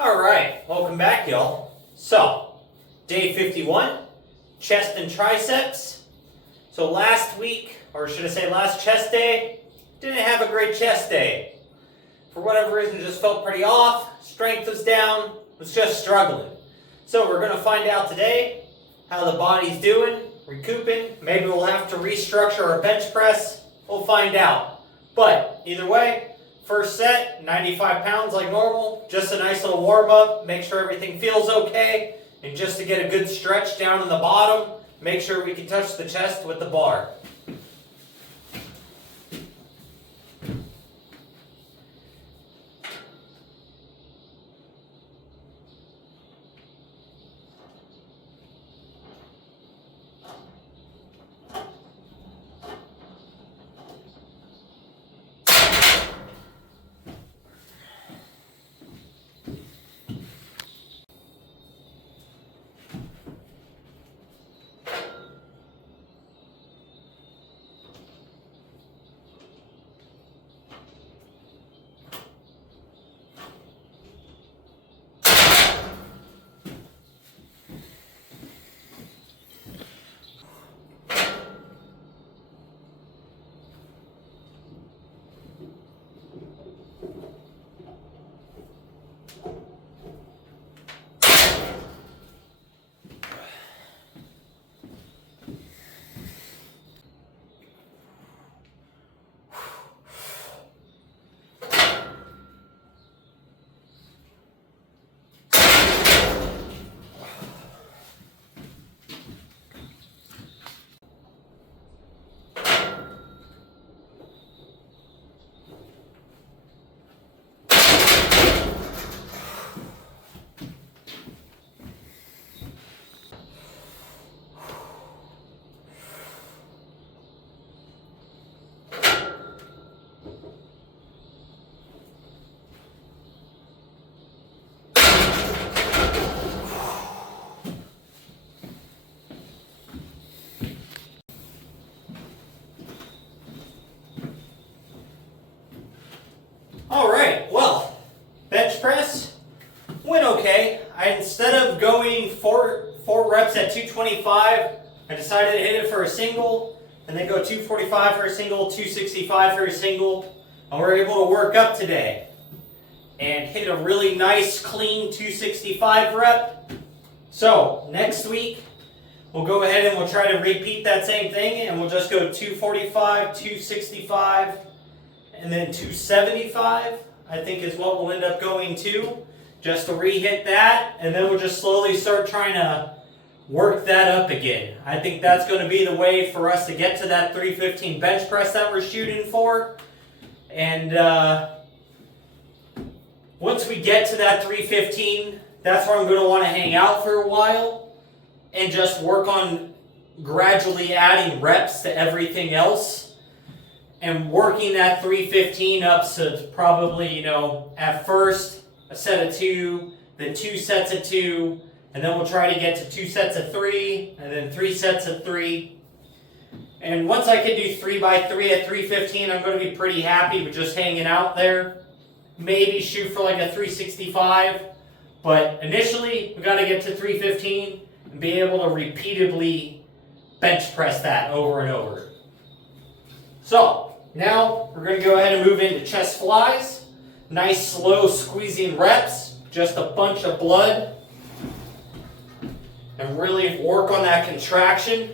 Alright, welcome back y'all. So, day 51, chest and triceps. So last week, or should I say last chest day, didn't have a great chest day. For whatever reason, it just felt pretty off, strength was down, was just struggling. So we're going to find out today how the body's doing, recouping. Maybe we'll have to restructure our bench press. We'll find out. But either way, first set, 95 pounds like normal, just a nice little warm up, make sure everything feels okay, and just to get a good stretch down in the bottom, make sure we can touch the chest with the bar. Alright, well, bench press went okay. Instead of going four reps at 225, I decided to hit it for a single, and then go 245 for a single, 265 for a single, and we're able to work up today. And hit a really nice, clean 265 rep. So, next week, we'll go ahead and we'll try to repeat that same thing, and we'll just go 245, 265, and then 275, I think is what we'll end up going to, just to re-hit that, and then we'll just slowly start trying to work that up again. I think that's going to be the way for us to get to that 315 bench press that we're shooting for. And once we get to that 315, that's where I'm going to want to hang out for a while and just work on gradually adding reps to everything else. And working that 315 up to probably, at first a set of 2, then 2 sets of 2, and then we'll try to get to 2 sets of 3, and then 3 sets of 3. And once I can do 3 by 3 at 315, I'm going to be pretty happy with just hanging out there. Maybe shoot for like a 365, but initially we've got to get to 315 and be able to repeatedly bench press that over and over. So, now we're going to go ahead and move into chest flies. Nice slow squeezing reps, just a bunch of blood. And really work on that contraction.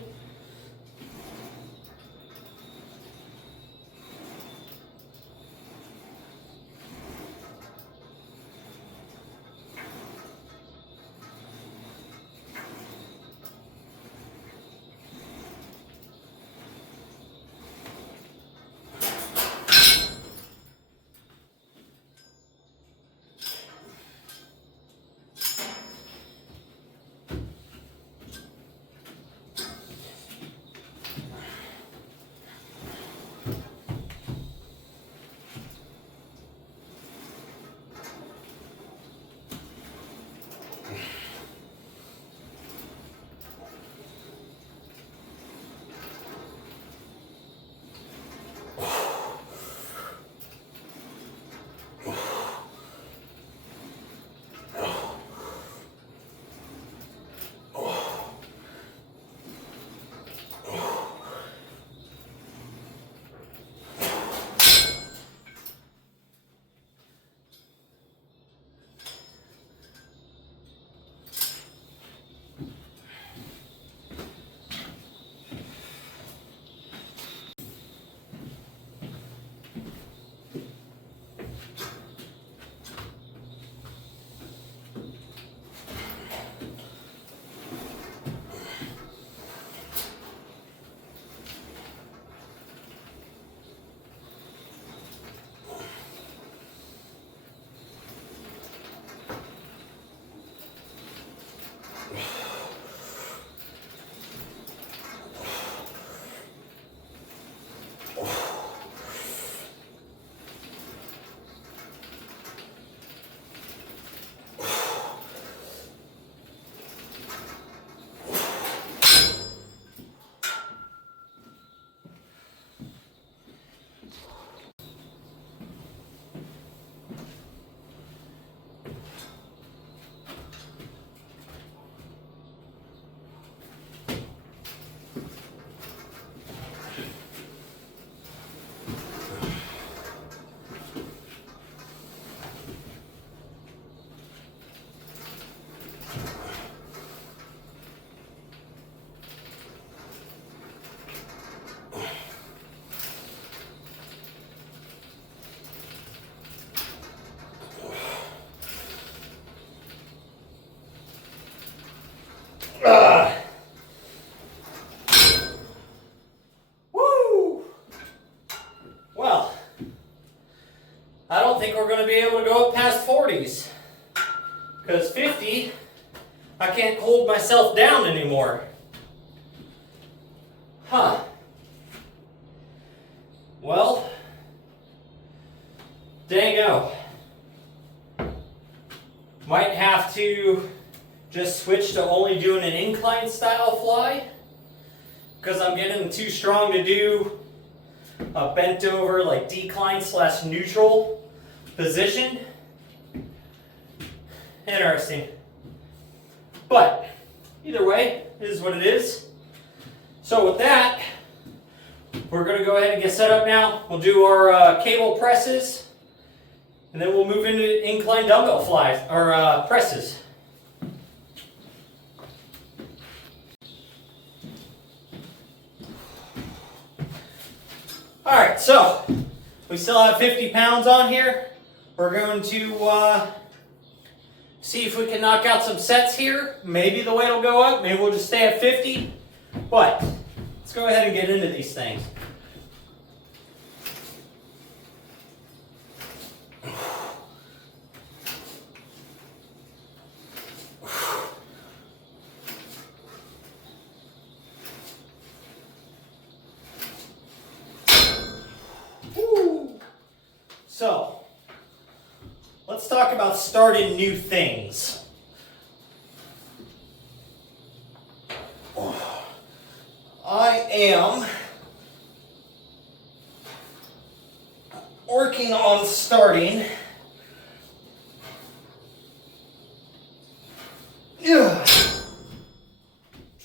Woo! Well, I don't think we're going to be able to go up past 40s. Because 50, I can't hold myself down anymore. Huh. Well, dango. Might have to just switch to only doing an incline style fly. Because I'm getting too strong to do a bent over like decline / neutral position. Interesting. But either way, it is what it is. So with that, we're going to go ahead and get set up now. We'll do our cable presses, and then we'll move into incline dumbbell flies or presses. All right, so we still have 50 pounds on here. We're going to see if we can knock out some sets here. Maybe the weight will go up. Maybe we'll just stay at 50. But let's go ahead and get into these things. So, let's talk about starting new things. I am working on starting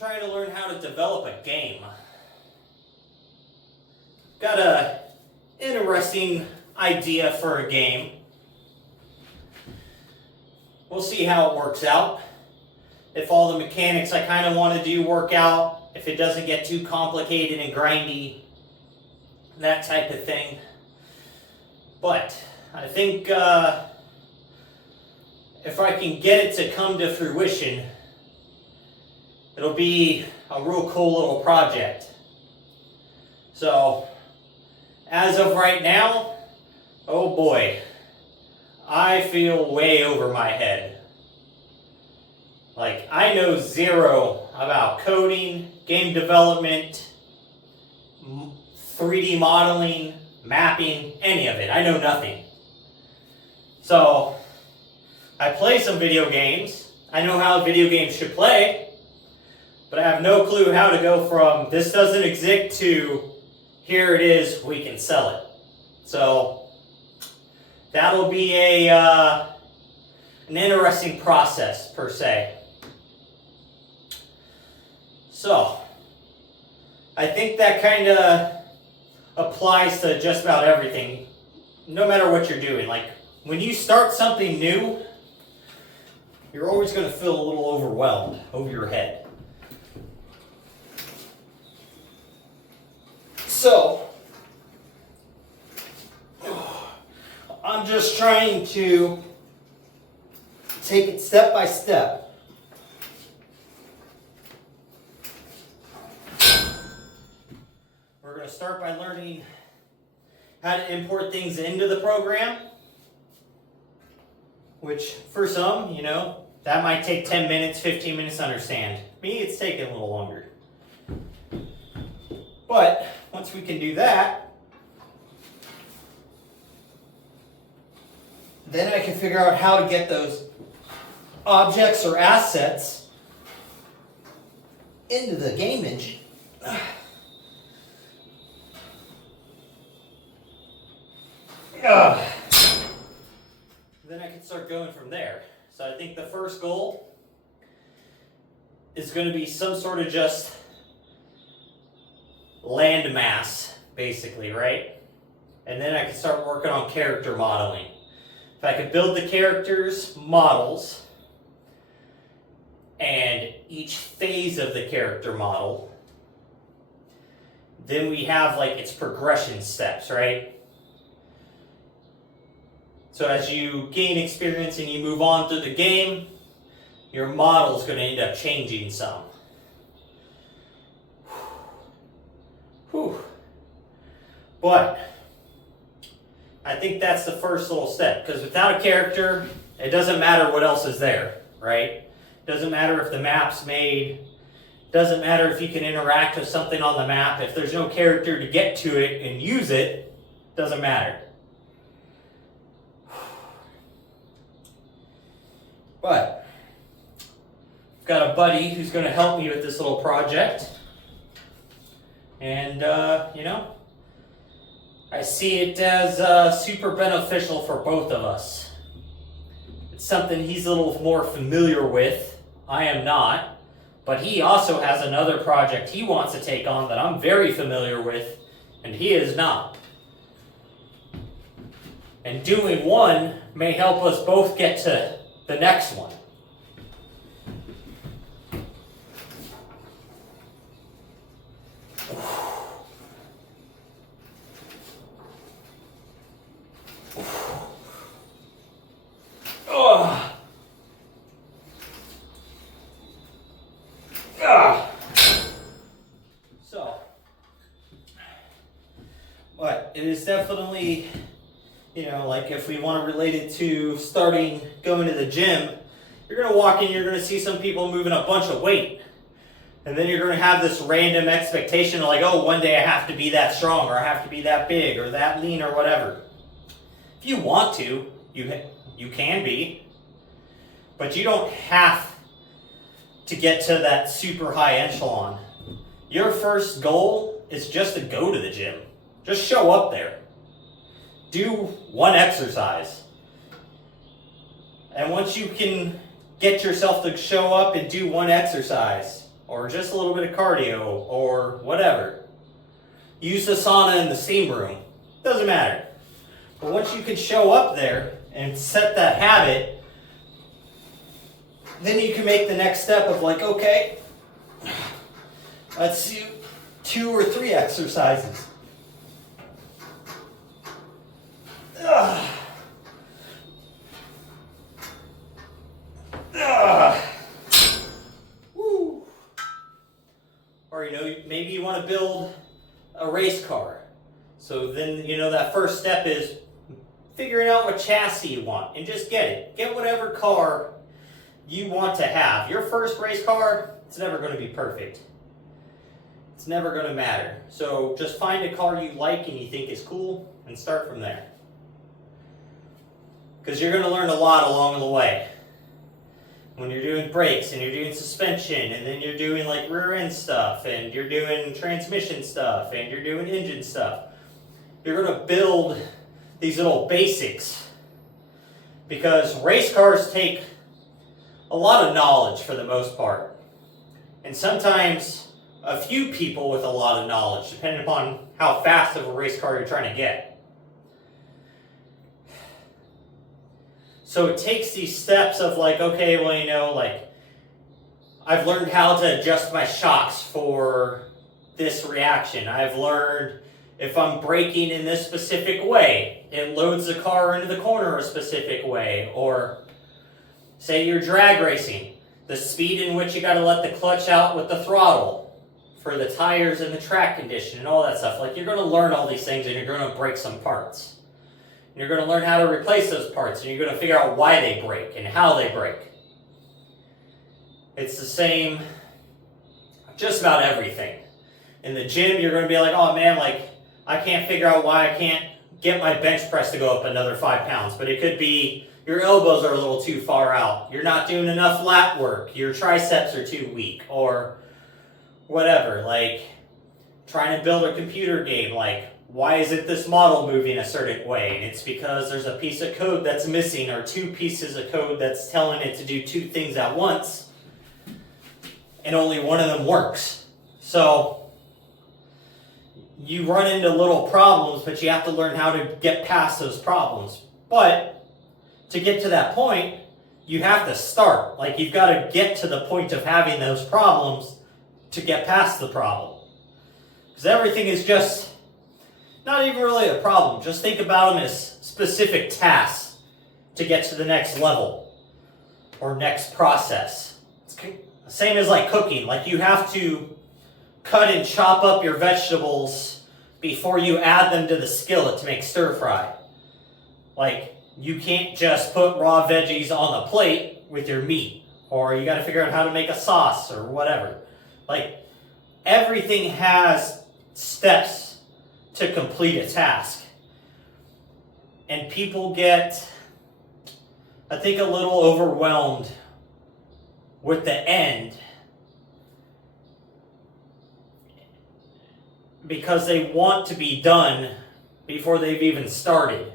trying to learn how to develop a game. Got a interesting idea for a game. We'll see how it works out. If all the mechanics I kind of want to do work out, if it doesn't get too complicated and grindy, that type of thing. But I think if I can get it to come to fruition, it'll be a real cool little project. So, as of right now, oh boy, I feel way over my head. Like, I know zero about coding, game development, 3D modeling, mapping, any of it. I know nothing. So, I play some video games. I know how video games should play, but I have no clue how to go from this doesn't exist to here it is, we can sell it. So, that'll be an interesting process, per se. So, I think that kind of applies to just about everything, no matter what you're doing. Like, when you start something new, you're always going to feel a little overwhelmed over your head. So, I'm just trying to take it step by step. We're going to start by learning how to import things into the program, which for some, you know, that might take 10 minutes, 15 minutes to understand. Me, it's taking a little longer. But once we can do that, then I can figure out how to get those objects or assets into the game engine. then I can start going from there. So I think the first goal is going to be some sort of just land mass, basically, right? And then I can start working on character modeling. If I could build the characters' models and each phase of the character model, then we have like its progression steps, right? So as you gain experience and you move on through the game, your model is going to end up changing some. Whew. But I think that's the first little step, because without a character, it doesn't matter what else is there, right? It doesn't matter if the map's made. It doesn't matter if you can interact with something on the map. If there's no character to get to it and use it, it doesn't matter. But I've got a buddy who's going to help me with this little project. And, I see it as super beneficial for both of us. It's something he's a little more familiar with. I am not. But he also has another project he wants to take on that I'm very familiar with, and he is not. And doing one may help us both get to the next one. But it is definitely, like if we want to relate it to going to the gym, you're going to walk in, you're going to see some people moving a bunch of weight. And then you're going to have this random expectation of like, oh, one day I have to be that strong, or I have to be that big, or that lean, or whatever. If you want to, you can be. But you don't have to get to that super high echelon. Your first goal is just to go to the gym. Just show up there. Do one exercise. And once you can get yourself to show up and do one exercise, or just a little bit of cardio, or whatever, use the sauna in the steam room. Doesn't matter. But once you can show up there and set that habit, then you can make the next step of like, okay, let's do 2 or 3 exercises. Woo. Or maybe you want to build a race car. So then that first step is figuring out what chassis you want and just get it. Get whatever car you want to have. Your first race car, it's never going to be perfect. It's never going to matter. So just find a car you like and you think is cool and start from there. Because you're going to learn a lot along the way. When you're doing brakes and you're doing suspension, and then you're doing like rear end stuff, and you're doing transmission stuff, and you're doing engine stuff, you're going to build these little basics. Because race cars take a lot of knowledge for the most part. And sometimes a few people with a lot of knowledge, depending upon how fast of a race car you're trying to get. So it takes these steps of like, okay, well, I've learned how to adjust my shocks for this reaction. I've learned if I'm braking in this specific way, it loads the car into the corner a specific way. Or say you're drag racing, the speed in which you got to let the clutch out with the throttle for the tires and the track condition and all that stuff. Like, you're going to learn all these things and you're going to break some parts. And you're going to learn how to replace those parts, and you're going to figure out why they break and how they break. It's the same just about everything. In the gym, you're going to be like, oh man, I can't figure out why I can't get my bench press to go up another 5 pounds. But it could be your elbows are a little too far out. You're not doing enough lat work. Your triceps are too weak, or whatever. Like trying to build a computer game, like why isn't this model moving a certain way? And it's because there's a piece of code that's missing, or two pieces of code that's telling it to do two things at once, and only one of them works. So you run into little problems, but you have to learn how to get past those problems. But to get to that point, you have to start. Like, you've got to get to the point of having those problems to get past the problem. Because everything is just not even really a problem. Just think about them as specific tasks to get to the next level or next process. It's the same as like cooking. Like, you have to cut and chop up your vegetables before you add them to the skillet to make stir fry. Like, you can't just put raw veggies on the plate with your meat, or you got to figure out how to make a sauce or whatever. Like, everything has steps to complete a task. And people get, I think, a little overwhelmed with the end because they want to be done before they've even started.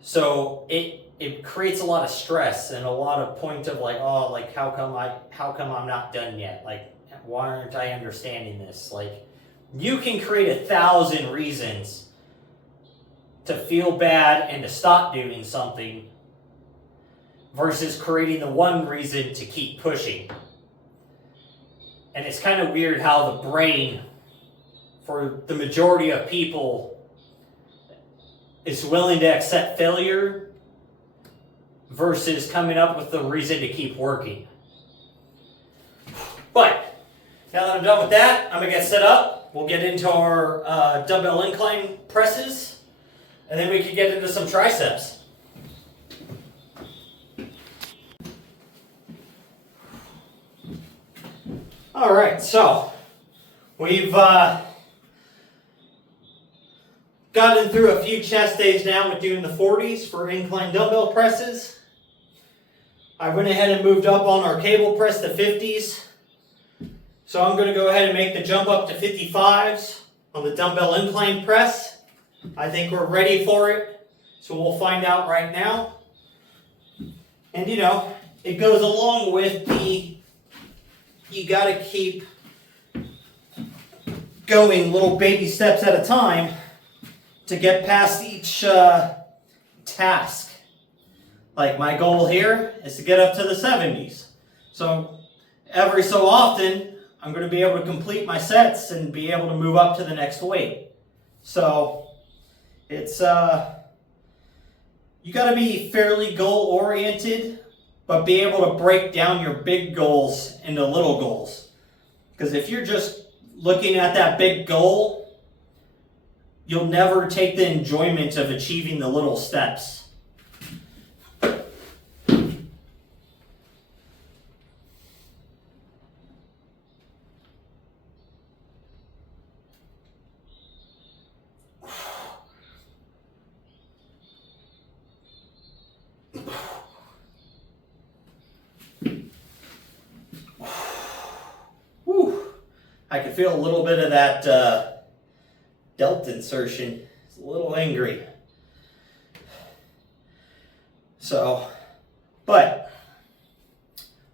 So it creates a lot of stress and a lot of point of like, oh, like how come I'm not done yet? Like, why aren't I understanding this? Like, you can create 1,000 reasons to feel bad and to stop doing something versus creating the one reason to keep pushing. And it's kind of weird how the brain, for the majority of people, is willing to accept failure versus coming up with the reason to keep working. But now that I'm done with that, I'm going to get set up. We'll get into our dumbbell incline presses, and then we can get into some triceps. All right, so we've gotten through a few chest days now with doing the 40s for incline dumbbell presses. I went ahead and moved up on our cable press to 50s. So I'm going to go ahead and make the jump up to 55s on the dumbbell incline press. I think we're ready for it, so we'll find out right now. And it goes along with you got to keep going little baby steps at a time to get past each task. Like, my goal here is to get up to the 70s. So every so often, I'm going to be able to complete my sets and be able to move up to the next weight. So it's you got to be fairly goal oriented, but be able to break down your big goals into little goals. Because if you're just looking at that big goal, you'll never take the enjoyment of achieving the little steps. I can feel a little bit of that delt insertion. It's a little angry. So, but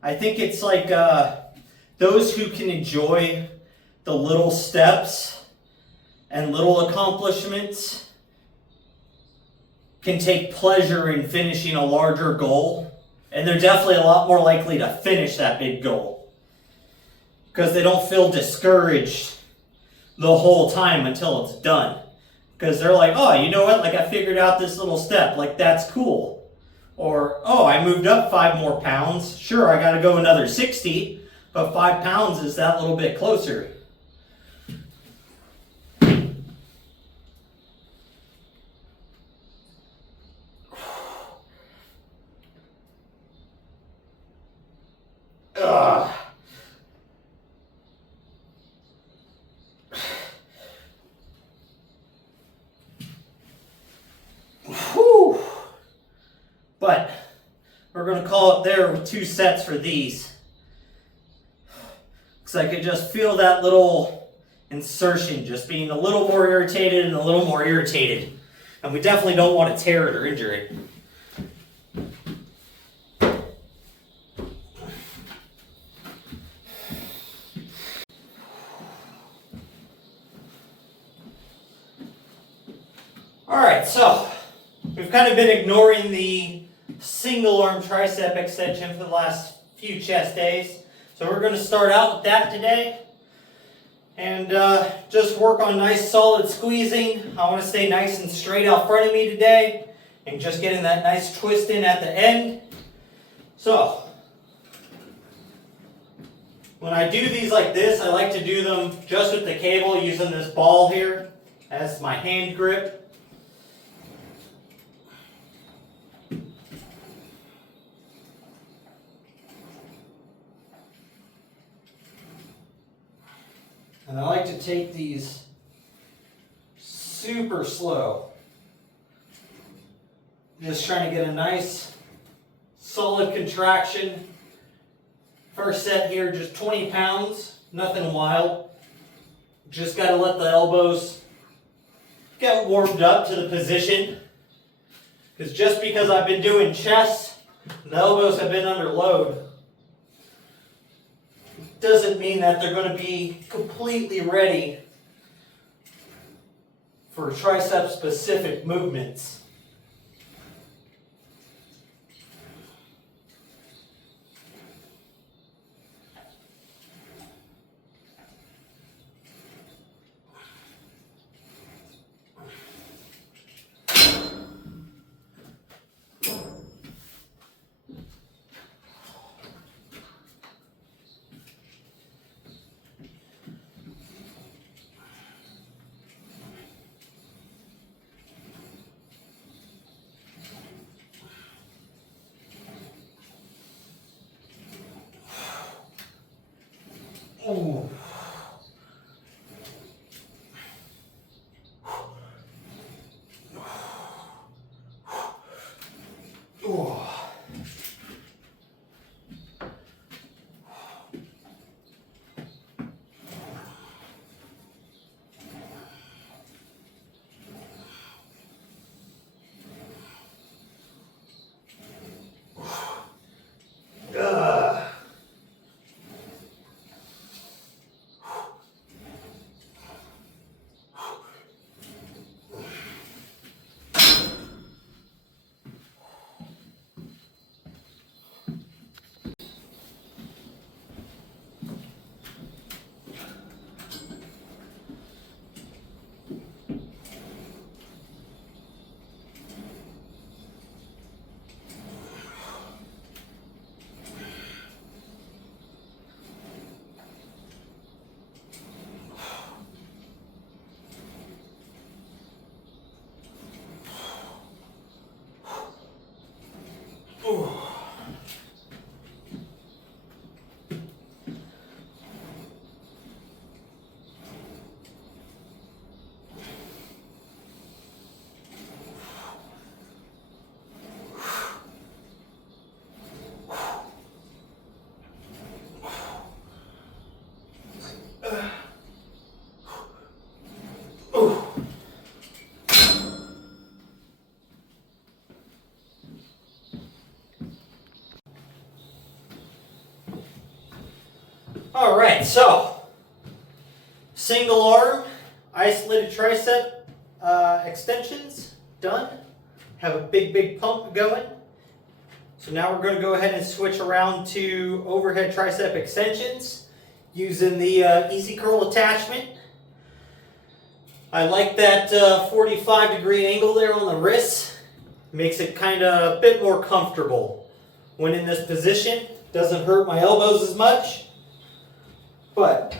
I think it's like those who can enjoy the little steps and little accomplishments can take pleasure in finishing a larger goal. And they're definitely a lot more likely to finish that big goal, because they don't feel discouraged the whole time until it's done. Because they're like, oh, you know what? Like, I figured out this little step. Like, that's cool. Or, oh, I moved up 5 more pounds. Sure, I got to go another 60, but 5 pounds is that little bit closer. Ugh. Whew. But we're going to call it there with 2 sets for these. Because I could just feel that little insertion just being a little more irritated and a little more irritated. And we definitely don't want to tear it or injure it. Alright, so we've kind of been ignoring the single arm tricep extension for the last few chest days. So we're going to start out with that today. And just work on nice solid squeezing. I want to stay nice and straight out front of me today. And just getting that nice twist in at the end. So, when I do these like this, I like to do them just with the cable using this ball here as my hand grip. And I like to take these super slow. Just trying to get a nice solid contraction. First set here, just 20 pounds, nothing wild. Just got to let the elbows get warmed up to the position. Because just because I've been doing chest, the elbows have been under load, doesn't mean that they're going to be completely ready for tricep specific movements. Ooh. Ooh. All right, so single arm, isolated tricep extensions, done. Have a big pump going. So now we're going to go ahead and switch around to overhead tricep extensions using the Easy Curl attachment. I like that 45-degree angle there on the wrist. Makes it kind of a bit more comfortable when in this position. Doesn't hurt my elbows as much. But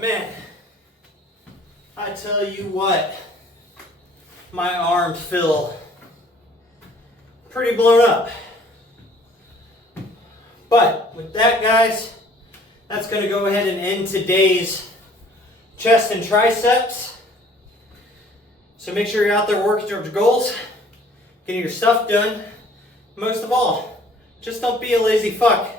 man, I tell you what, my arms feel pretty blown up. But with that, guys, that's going to go ahead and end today's chest and triceps. So make sure you're out there working towards your goals, getting your stuff done. Most of all, just don't be a lazy fuck.